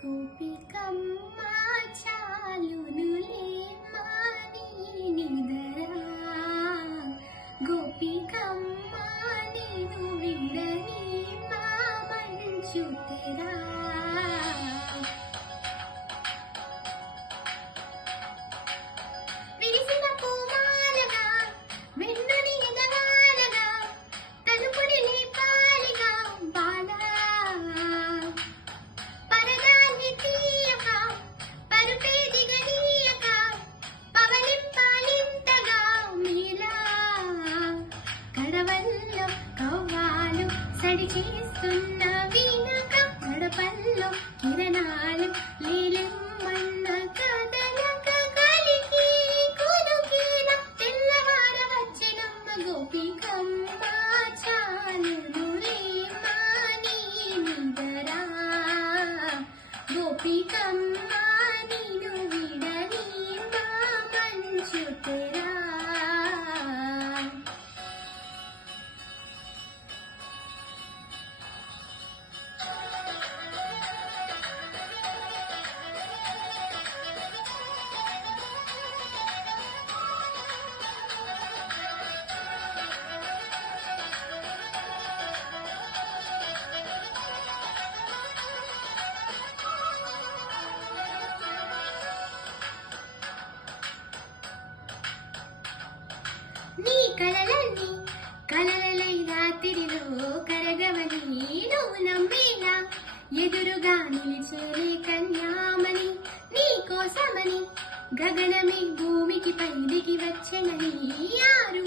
గోపికమ్మ చాలునులే మాని నిదరా గోపికమ్మ నిను విడని మా మంచు తెరా విరిసిన పూమాలగా వెన్నని ఎదవాలగా తలుపుని లేపాలిగా బాలా పరదాన్ని తీయక పరుపే దిగనీయక పవలింపాలింతగా మీలా కడవల్లో కవ్వాలు సడి చేస్తున్న వీణక గడపల్లో కిరణాలు లీలిమ్మన్న కదలక కలికి కులుకిన తెల్లవార వచ్చినమ్మ గోపికమ్మ చాలునులే మాని నిదరా గోపికమ్మ నిను విడని మా మంచు తెరా నీ కలలన్నీ కలలై రాత్రిలో కరగవని నువ్వు నమ్మేలా ఎదురుగా నిలిచేలే కన్యామని నీ కోసమని గగనమే భూమికి పైదికి వచ్చెనని ఆరు